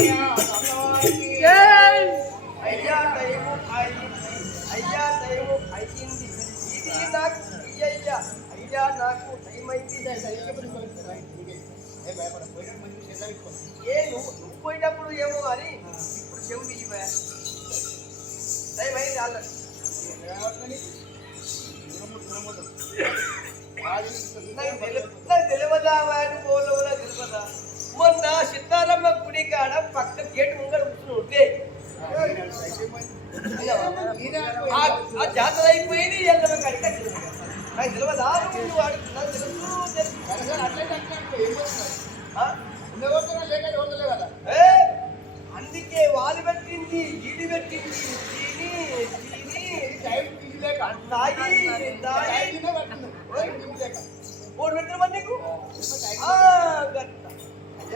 అయ్యా నాకు అయ్యయ్యా అయ్యా ఏ నువ్వు నువ్వు పోయినప్పుడు ఏమో కానీ ఇప్పుడు చెవు తీయవా టైమైంది ఆల్రెడీ నాకు తెలియదా వాడు పోలో తెలియదా మొన్న సిద్ధారమ్మ గుడి కాడ పక్క గేట్ ముంగడ కూర్చుని ఉంటే ఆ- జాతర అయిపోయింది ఎల్లమ్మ కాడికి వచ్చింది. నాకు తెలియదా నువ్వు వాడు తెలుసు తెలుసు.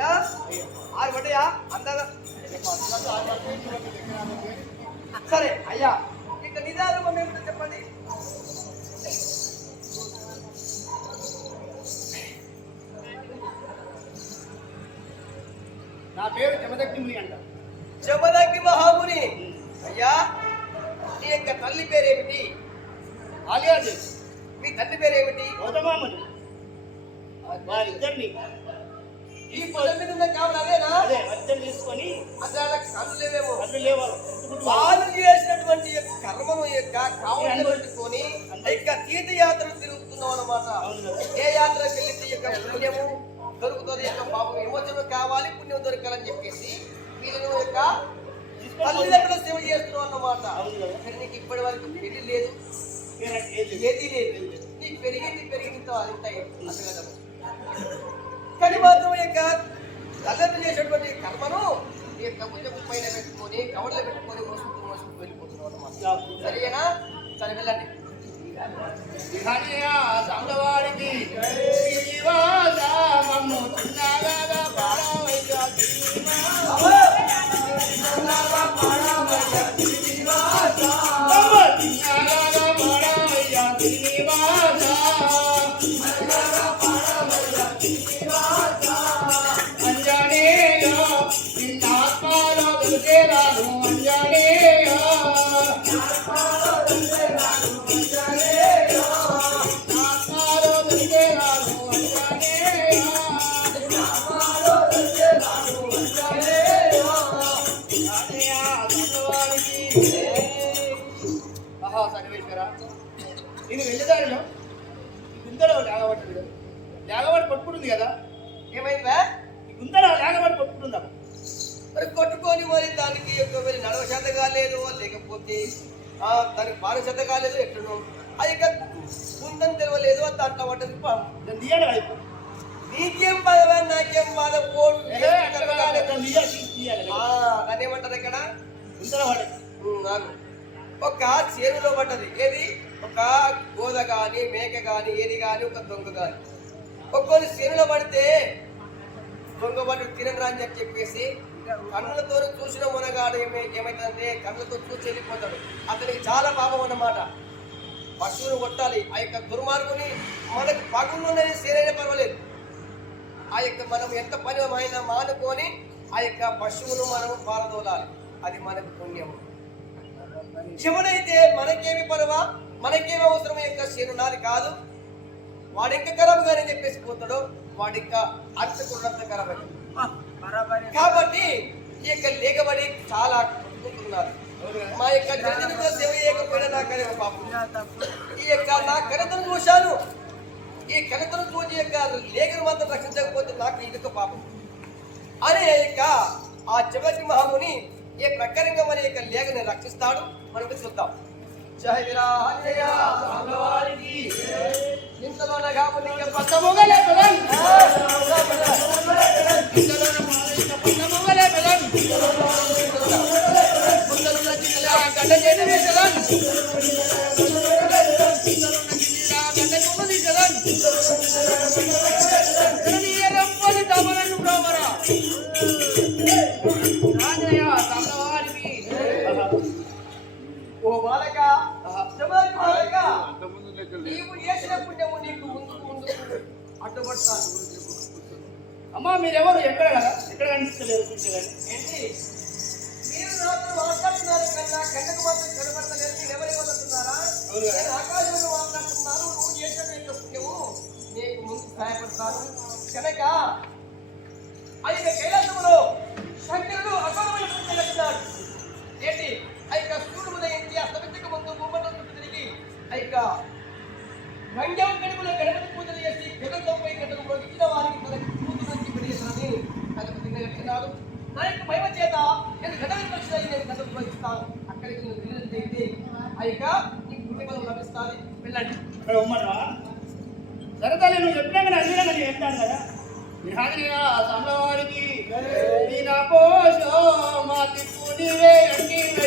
ఆరు పడ్డాయా? అందరా. సరే అయ్యా. ఇక నిదానం ఏమిటో చెప్పండి. నా పేరు జమదగ్ని అంట. జమదగ్ని మహాముని. అయ్యా నీ యొక్క తల్లి పేరేమిటి? ఆలియాజీ. మీ తల్లి పేరేమిటి? గౌతమామని. వారిద్దరిని. ఈ పొలం మీద ఉన్న కావాలి అదేనా? అదే మధ్యం తీసుకొని వాళ్ళ కళ్ళు లేవేమో. అడ్డు లేవారు వాళ్ళు చేసినటువంటి యొక్క కర్మము యొక్క కావులను పెట్టుకొని యొక్క తీర్థయాత్ర తిరుగుతున్నాం కదా. ఏ యాత్రకు వెళ్ళితే ఈ యొక్క పుణ్యము దొరుకుతుంది యొక్క పాపం విమోచనం కావాలి పుణ్యం దొరకాలని చెప్పేసి వీళ్ళను యొక్క తల్లిదండ్రుల సేవ చేస్తున్నాం అన్నమాట. కానీ నీకు ఇప్పటి వరకు పెళ్ళి లేదు. ఏది లేదు? నీకు పెరిగింది పెరిగింది అంత అసలు కదా. కానీ మాత్రం యొక్క తల్లిదండ్రులు చేసేటువంటి కర్మను ఈ యొక్క భుజం పైన పెట్టుకొని కవర్లో పెట్టుకొని మోసుకుంటూ మోసుకుంటూ వెళ్ళిపోతున్నాం అన్నమాట. సరేనా? సరే వెళ్ళండి. సంగవాడికి నేను వెళ్ళేదారిలో గుంతలో లేగబడ్డది కదా లేగబడి పట్టుకుంటుంది కదా. ఏమైందా ఈ గుంతలో లేగబడి పట్టుకుంటుందా మరి కొట్టుకొని మరి దానికి మరి నడవ చేత కాలేదు లేకపోతే ఆ, దానికి పాల చేత కాలేదు ఎట్లనో. అది ఇక గుంతం తెరవలేదు అది దాంట్లో పడ్డది పాము. నీకేం బాధ నాకేం బాధ కాదు, దాన్ని ఏమంటారు ఇక్కడ. ఒక చేనులో పడ్డది. ఏది? ఒక గోద గాని మేక గాని ఏది గాని ఒక దొంగ గాని. ఒక్కొక్క చేనులో పడితే దొంగ పట్టు తినరా అని చెప్పేసి కన్నులతో చూసిన మునగాడు ఏమై ఏమైతుందంటే కన్నులతో చూసి వెళ్ళిపోతాడు. అతనికి చాలా పాపం అన్నమాట. పశువును కొట్టాలి. ఆ యొక్క దుర్మార్గుని మనకు పగులున్నది సేరైనా పర్వాలేదు. ఆ యొక్క మనం ఎంత పని అయినా మానుకొని ఆ యొక్క పశువును మనం పారదోలాలి అది మనకు పుణ్యము. శివునైతే మనకేమి పర్వా మనకేమి అవసరం యొక్క నాది కాదు. వాడు ఇంకా ఖరాబ్ అని చెప్పేసి పోతాడు వాడు ఇంకా అర్చకుడు అంత ఖరాబ్ కాబట్టి ఈ యొక్క లేఖబడి చాలా కొట్టుకుంటున్నారు. మా యొక్క సేవ చేయకపోయినా అది ఒక పాపం. ఈ యొక్క నా కనతను చూశాను. ఈ కనతను చూసి యొక్క లేఖను మాత్రం రక్షించకపోతే నాకు ఇది ఒక పాపం. అనే యొక్క ఆ చివరి మహాముని ఈ ప్రకారంగా మన యొక్క లేఖని రక్షిస్తాడు మనకు చూద్దాం. జయ వీరాంజనేయ స్వామివారికి ఇంతలోనగా మునిక పచ్చమొగలే బలం ఇందులోన మాలైన పచ్చమొగలే బలం ముందరున్న జిల్లా గడ్డ చేనవే జలం ఇందులోన జిల్లా ఓ బాలక బాలక. నీవు చేసిన పుణ్యము నీకు అడ్డుపడతాను. అమ్మా మీరెవరు? ఎక్కడ ఎక్కడ కనిపిస్తలేరు కూర్చోగాని. ఏంటి? మీరు నాతో మాట్లాడుతున్నారు కన్నా కళ్ళకు మాత్రం కనబడతలేదు మీరు ఎవరు కదా. నేను ఆకాశంలో మాట్లాడుతున్నాను నువ్వు చేసిన పుణ్యము నీకు ముందు సహాయపడతాను. కనుక యొక్క కైలాసములో శంకరుడు లక్షణాడు ఏంటి? ఆ యొక్క సూర్యుడు ఉదయించి అస్తమించక ముందు భూమండలం చుట్టూ తిరిగి ఆ యొక్క రంగం గడుపులో గణపతి పూజలు చేసి గతంలో పోయి గతంలో ఇచ్చిన వారికి మనకి కూతురు నుంచి పెడిచేసానని గణపతి లక్షణాలు నా యొక్క మహిమ చేత నేను గణపతి పక్షులు నేను గతంలో ఇస్తాను అక్కడికి నువ్వు వెళ్ళినట్లయితే ఆ యొక్క నీకు పుణ్యఫలం లభిస్తుంది. వెళ్ళండి. ఇక్కడ ఉమ్మన్నా సరే తల్లి నువ్వు చెప్పినాక నేను అడిగినా నేను చెప్తాను కదా. పోషో. మా తిప్పు నీవే